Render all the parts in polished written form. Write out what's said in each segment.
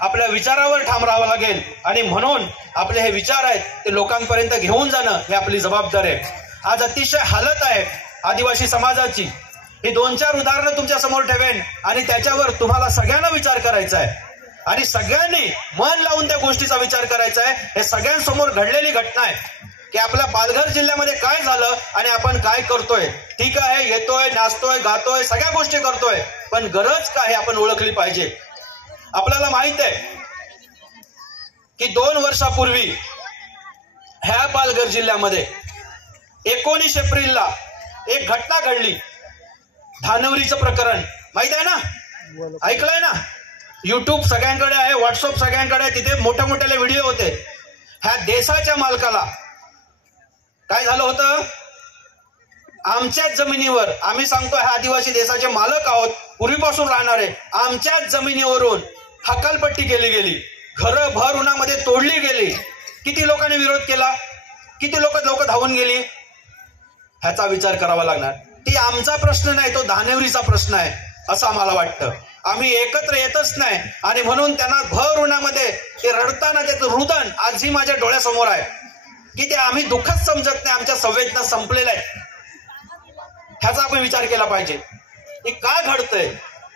आपल्या विचारावर ठाम राहावं लागेल आणि म्हणून आपले हे विचार आहेत ते लोकांपर्यंत घेऊन जाणं हे आपली जबाबदारी आहे. आज अतिशय हालत आहे आदिवासी समाजाची. ही 2-4 उदाहरणं तुमच्या समोर ठेवेन आणि त्याच्यावर तुम्हाला सगळ्यांना विचार करायचा आहे आणि सगळ्यांनी मन लावून त्या गोष्टीचा विचार करायचा आहे. हे सगळ्यांसमोर घडलेली घटना आहे की आपल्या पालघर जिल्ह्यामध्ये काय झालं आणि आपण काय करतोय. ठीक आहे, येतोय, नाचतोय, गातोय, सगळ्या गोष्टी करतोय, पण गरज काय आपण ओळखली पाहिजे. आपल्याला माहित आहे की 2 वर्षापूर्वी ह्या पालघर जिल्ह्यामध्ये 19 एप्रिलला एक घटना घडली. धानवरीचं प्रकरण माहित आहे ना, ऐकलंय ना. युट्यूब सगळ्यांकडे आहे, व्हॉट्सअप सगळ्यांकडे आहे, तिथे मोठ्या मोठ्याले व्हिडिओ होते. ह्या देशाच्या मालकाला काय झालं होतं, आमच्याच जमिनीवर, आम्ही सांगतो ह्या आदिवासी देशाचे मालक आहोत, पूर्वीपासून राहणारे, आमच्याच जमिनीवरून हकालपट्टी केली गेली, घरं भर उन्हामध्ये तोडली गेली. किती लोकांनी विरोध केला, किती लोक धावून गेली. ह्याचा विचार करावा लागणार. ती आमचा प्रश्न नाही, तो धानेवरीचा प्रश्न आहे असं आम्हाला वाटतं. आम्ही एकत्र येतच नाही आणि म्हणून त्यांना भर उन्हामध्ये ते रडताना त्याचं रुदन आजही माझ्या डोळ्यासमोर आहे की ते आम्ही दुःखच समजत नाही, आमच्या संवेदना संपलेल्या आहेत. ह्याचा आपण विचार केला पाहिजे की काय घडतंय.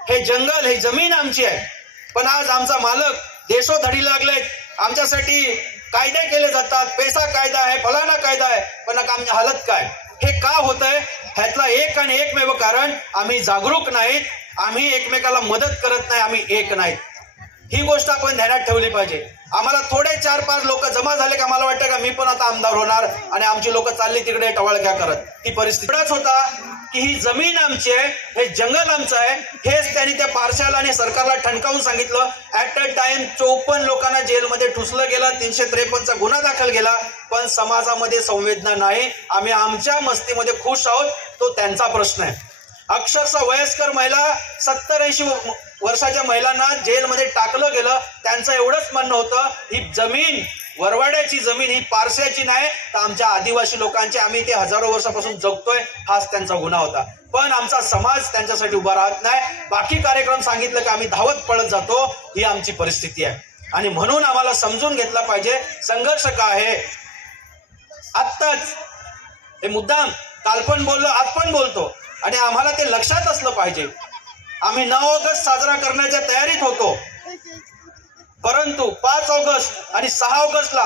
हे जंगल, हे जमीन आमची आहे, पण आज आमचा मालक देशोधडी लागलेत. आमच्यासाठी कायदे केले जातात, पैसा कायदा आहे, फलाना कायदा आहे, पण आमची हालत काय. हे का होतंय, ह्यातला एक आणि एकमेव कारण आम्ही जागरूक नाहीत, आम्ही एकमेकाला मदत करत नाही, आम्ही एक नाहीत. ही गोष्ट आपण ध्यानात ठेवली पाहिजे. आम्हाला थोडे 4-5 लोक जमा झाले का मला वाटतं का मी पण आता आमदार होणार आणि आमची लोक चालली तिकडे टवाळक्या करत. ती परिस्थिती होता की ही जमीन आमची आहे, हे जंगल आमचं आहे. हेच त्यांनी त्या पार्शाला आणि सरकारला ठणकावून सांगितलं. ऍट अ टाइम 54 लोकांना जेलमध्ये ठुसलं गेलं, 353चा गुन्हा दाखल केला, पण समाजामध्ये संवेदना नाही. आम्ही आमच्या मस्तीमध्ये खुश आहोत, तो त्यांचा प्रश्न आहे. अक्षरशः वयस्कर महिला 70-80 वर्षाच्या महिलांना जेलमध्ये टाकलं गेलं. त्यांचं एवढंच म्हणणं होतं, ही जमीन वरवाड्याची जमीन, ही पारस्याची नाही तर आमच्या आदिवासी लोकांची, आम्ही ते हजारो वर्षापासून जगतोय, हाच त्यांचा गुन्हा होता. पण आमचा समाज त्यांच्यासाठी उभा राहत नाही. बाकी कार्यक्रम सांगितलं की आम्ही धावत पळत जातो. ही आमची परिस्थिती आहे आणि म्हणून आम्हाला समजून घेतला पाहिजे संघर्ष काय आहे. आत्ताच हे मुद्दाम काल पण बोललो, आज पण बोलतो आणि आम्हाला ते लक्षात असलं पाहिजे. आम्ही 9 ऑगस्ट साजरा करण्याच्या तयारीत होतो, परंतु 5 ऑगस्ट आणि 6 ऑगस्टला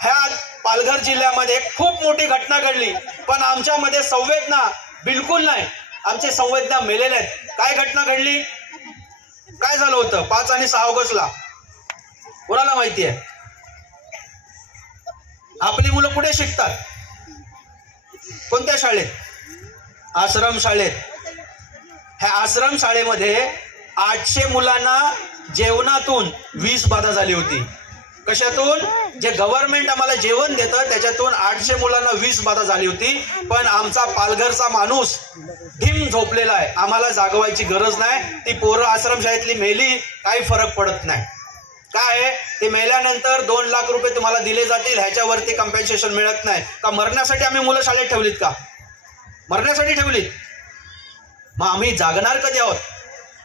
ह्या पालघर जिल्ह्यामध्ये खूप मोठी घटना घडली, पण आमच्यामध्ये संवेदना बिलकुल नाही. आमचे संवेदना मेलेल्या आहेत. काय घटना घडली, काय झालं होतं 5 आणि 6 ऑगस्टला कोणाला माहिती आहे. आपली मुलं कुठे शिकतात, कोणत्या शाळेत, आश्रम शाळेत. ह्या आश्रम शाळेमध्ये 800 मुलांना जेवणातून विष बाधा झाली होती. कशातून, जे गव्हर्नमेंट आम्हाला जेवण देतं त्याच्यातून 800 मुलांना विष बाधा झाली होती. पण आमचा पालघरचा माणूस ढिम झोपलेला आहे, आम्हाला जागवायची गरज नाही. ती पोरं आश्रमशाळेतली मेली, काही फरक पडत नाही. काय ते मेल्यानंतर 2 लाख रुपये तुम्हाला दिले जातील, ह्याच्यावरती कम्पेन्सेशन मिळत नाही का. मरण्यासाठी आम्ही मुलं शाळेत ठेवलीत का, मरण्यासाठी ठेवलीत. मग आम्ही जागणार कधी आहोत.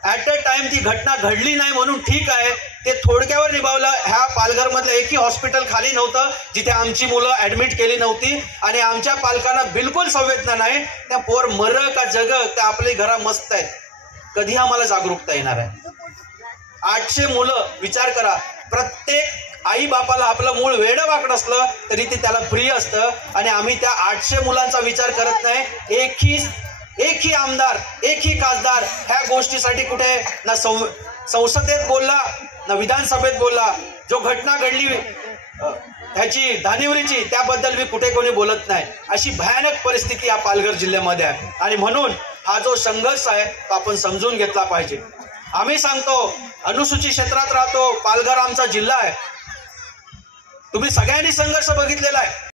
ऍट अ टाइम ती घटना घडली नाही म्हणून ठीक आहे, ते थोडक्यावर निभावलं. ह्या पालघर मधलं एकही हॉस्पिटल खाली नव्हतं जिथे आमची मुलं ऍडमिट केली नव्हती आणि आमच्या पालकांना बिलकुल संवेदना नाही. त्या पोर मर का जग, त्या आपली घरा मस्त आहेत. कधी आम्हाला जागरूकता येणार आहे. 800 मुलं, विचार करा. प्रत्येक आई बापाला आपलं मूळ वेडं वाकड असलं तरी ते त्याला प्रिय असतं आणि आम्ही त्या 800 मुलांचा विचार करत नाही. एकही आमदार, एकही खासदार ह्या गोष्टीसाठी कुठे ना संसदेत बोलला ना विधानसभेत बोलला. जो घटना घडली ह्याची धानिवरीची, त्याबद्दल मी कुठे कोणी बोलत नाही. अशी भयानक परिस्थिती या पालघर जिल्ह्यामध्ये आहे आणि म्हणून हा जो संघर्ष आहे तो आपण समजून घेतला पाहिजे. आम्ही सांगतो, अनुसूचित क्षेत्रात राहतो, पालघर आमचा जिल्हा आहे. तुम्ही सगळ्यांनी संघर्ष बघितलेला आहे.